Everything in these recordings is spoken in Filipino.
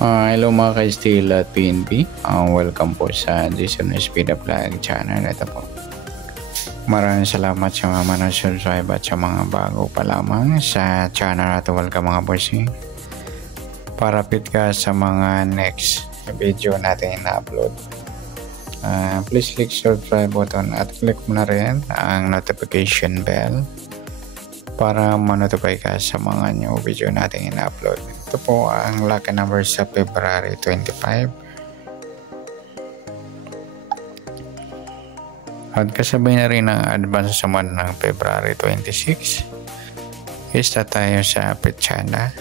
Hello mga ka-Steel at PNP. Welcome po sa Jason Speed Up Vlog channel. Ito po. Maraming salamat sa mga subscribe at sa mga bago pa lamang sa channel at welcome mga bossing. Parapit ka sa mga next video natin na-upload. Please click subscribe button at click mo na rin ang notification bell para ma-notify ka sa mga new video natin ina-upload. Ito po ang lucky number sa February 25. At kasabay na rin ang advance sa month ng February 26. Isa tayo sa Petsana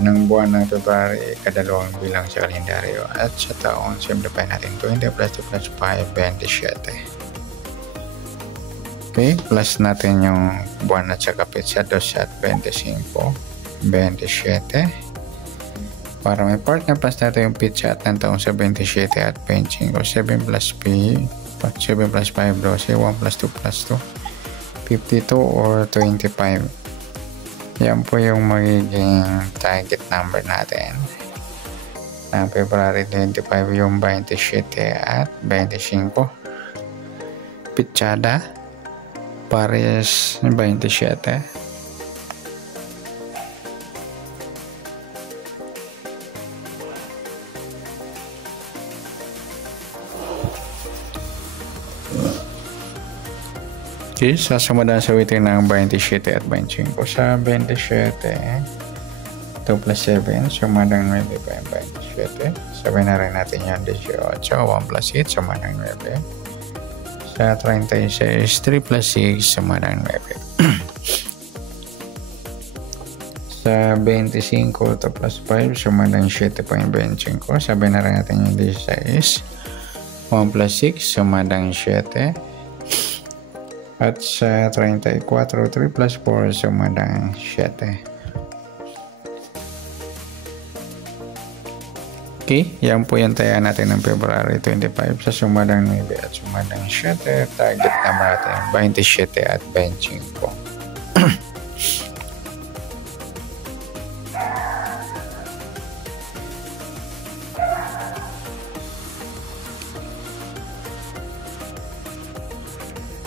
ng buwan ng February, kadalawang bilang sa kalendaryo. At sa taong simplify natin 20 plus 2 plus 5, 27. Okay, plus natin yung buwan at saka petsa 2 at 25, 27. Para may partner plus natin yung petsa at ng taong sa 27 at 25, 7 plus 5, 7 plus 5, 12, 1 plus 2 plus 2, 52 or 25. Yan po yung magiging target number natin. February 25 yung 27 at 25. Petsada Pares 27. Okay, sasamudan sa witin ng 27 at 25. Sa 27, 2 plus 7, sumadang 9 pa yung 27. Sabay na rin natin yung 18. 1 plus 8, sumadang 9. Sa 36, 3 plus 6, sumadang 9. Sa 25, 2 plus 5, sumadang 7.25. Sabay na rin natin yung 16. 1 plus 6, sumadang 7. At sa 34, 3 plus 4, sumadang 7. Okay, yan po yung taya natin ng February 25 sa sumadang 9 at sumadang 7. Target naman natin 27 at 25.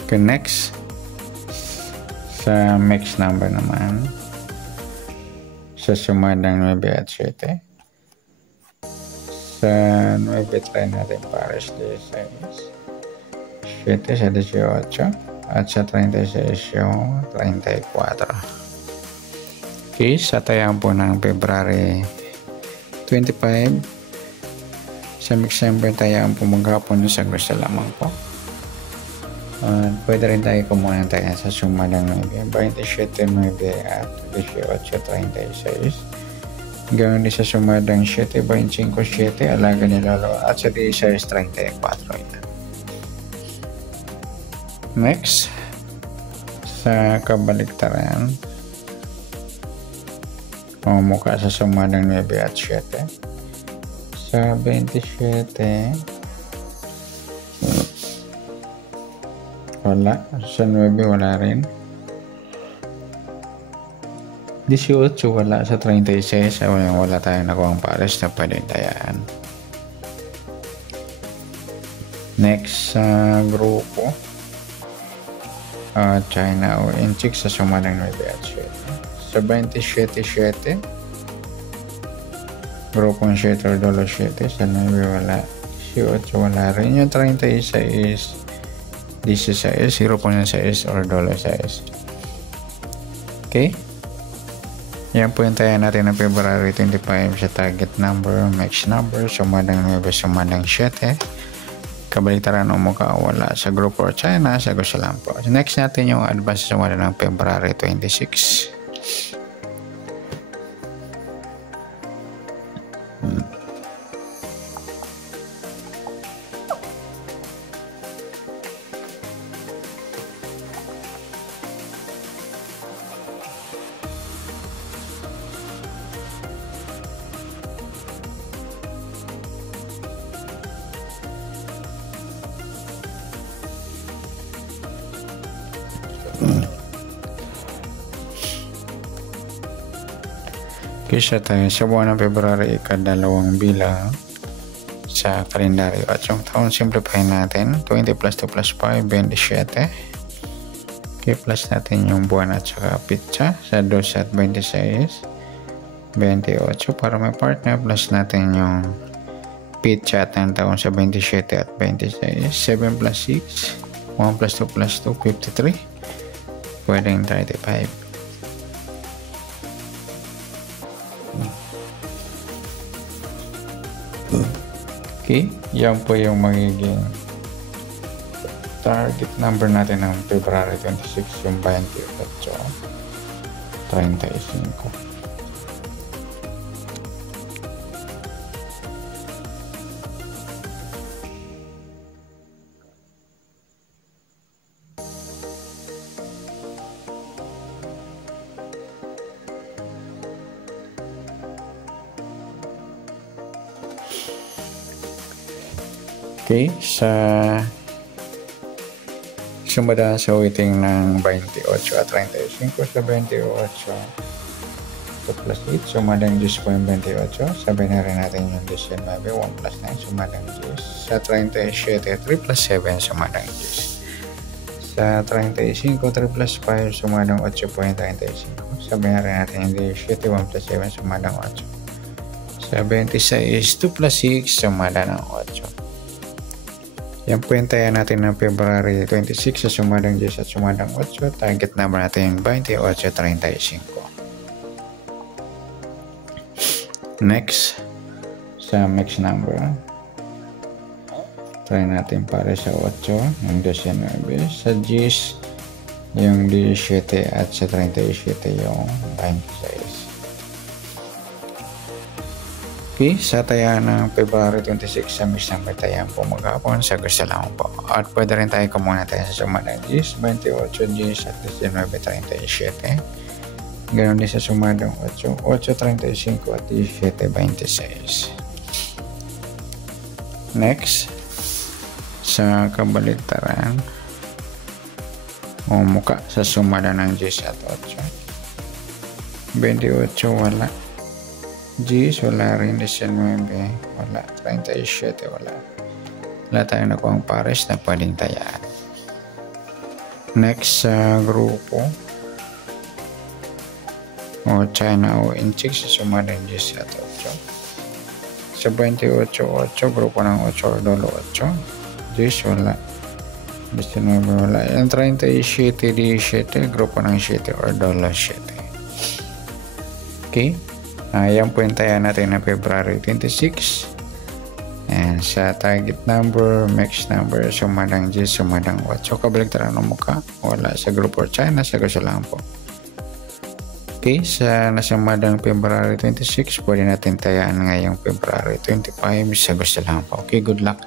Okay, next sa mix number naman sa sumadang 9 at 7. Sa 9 try natin pares 16, 7 sa 18 at sa 36 yung 34. Okay, sa tayang po ng February 25 sa mix number tayang po maghapon sa gusto lamang po. Pwede rin tayo kumuha tayo sa suma ng 9, 27, 9 at 18, 36. Hanggang sa sumadang 7, 25, 7, alaga ni Lolo at sa 16, 34. Next, sa kabaliktaran, mukha sa sumadang 9 at 7. Sa 27, wala. Sa 9, wala rin. 18, wala. Sa 36, wala tayong nakuha ang pares na pwedeng tayaan. Next sa grupo, China o Inchik sa suma ng 9 at 7. Sa 27, 7. Grupong 7 or dolo 7. Sa 9, wala. 18, wala rin. Yung 36, 16, 0.6 or dolo 6. Okay? Yan po yung tayo natin ng February 25 sa target number, mix number, sumadang 9, sumadang 7. Kabaliktaran o mukha wala sa group or China, sa gusto lang po. So next natin yung advance sumadang ng February 26. Kisa tayo sa buwan ng February, ikadalawang bilang sa kalendaryo. At yung taon, simplify natin. 20 plus 2 plus 5, 27. Okay, plus natin yung buwan at saka pitsa sa 2 at 26. 28 para may partner. Plus natin yung pitsa at ng taon sa 27 at 26. 7 plus 6. 1 plus 2 plus 2, 53. Pwedeng 35. Okay, yan po yung magiging target number natin ng February 26, yung 28, 35. Okay, sumada sa weighting ng 28 at 35 sa 28 2 plus 8 sumadang 10.28. Sabi na rin natin yung 19, 1 plus 9 sumadang 10. Sa 37 3 plus 7 sumadang 10. Sa 35 3 plus 5 sumadang 8.35. Sabi na rin natin yung 17, 1 plus 7 sumadang 8. Sa 26 2 plus 6 sumadang 8. Yan po yung taya natin ng February 26 sa sumadang 10 at sumadang 8. Target number natin yung 28-35. Next, sa mix number, try natin para sa 8, yung 19. Sa 10, yung 17 at sa 37 yung 26. Okay, sa taya ng February 26 sa mix number tayo po maghapon sa gusto lang po. At pwede rin tayo kumuna tayo sa sumadang 10, 28, 10 at 19, 37. Ganon din sa sumadang 8, 8, 35 at 17, 26. Next, sa kabaliktaran, umuka sa sumadang ng 10 at 8. 28 wala. 10 wala rin, 19 wala, 37 wala. Wala tayong nakuhang pares na pwedeng tayaan. Next sa grupo o China o Inchik sa sumadang 10 at 8. Sa 28, 8, grupo ng 8 or dolo 8. 10 wala, 19 wala. Yung 37, 17, grupo ng 7 or dolo 7. Okay, yan po yung taya natin na February 26. And sa target number, mix number, sumadang 10, sumadang 8. Kabaliktaran ng mukha, wala sa group or China, sa gusto lang po. Okay, sa nasumadang February 26, pwede natin tayaan ngayong February 25, sa gusto lang po. Okay, good luck.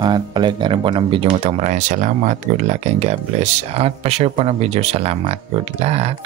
At palike na rin po ng video ito. Maraming salamat. Good luck and God bless. At pa-share po ng video. Salamat. Good luck.